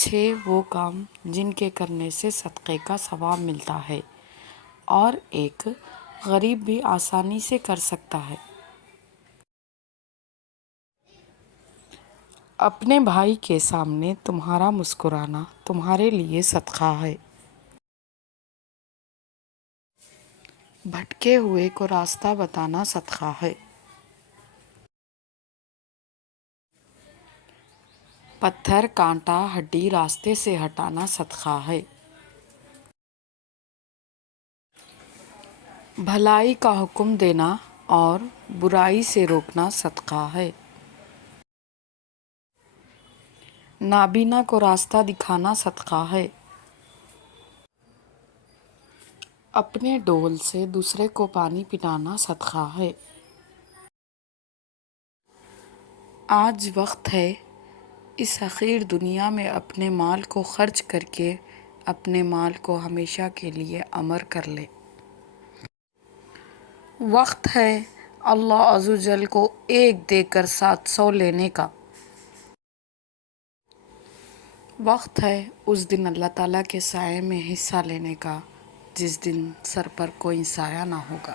6 وہ کام جن کے کرنے سے صدقے کا ثواب ملتا ہے اور ایک غریب بھی آسانی سے کر سکتا ہے۔ اپنے بھائی کے سامنے تمہارا مسکرانا تمہارے لیے صدقہ ہے۔ بھٹکے ہوئے کو راستہ بتانا صدقہ ہے۔ پتھر، کانٹا، ہڈی راستے سے ہٹانا صدقہ ہے۔ بھلائی کا حکم دینا اور برائی سے روکنا صدقہ ہے۔ نابینا کو راستہ دکھانا صدقہ ہے۔ اپنے ڈول سے دوسرے کو پانی پلانا صدقہ ہے۔ آج وقت ہے اس حقیر دنیا میں اپنے مال کو خرچ کر کے اپنے مال کو ہمیشہ کے لیے امر کر لے۔ وقت ہے اللہ عز و جل کو 1 دے کر 700 لینے کا۔ وقت ہے اس دن اللہ تعالیٰ کے سائے میں حصہ لینے کا جس دن سر پر کوئی سایہ نہ ہوگا۔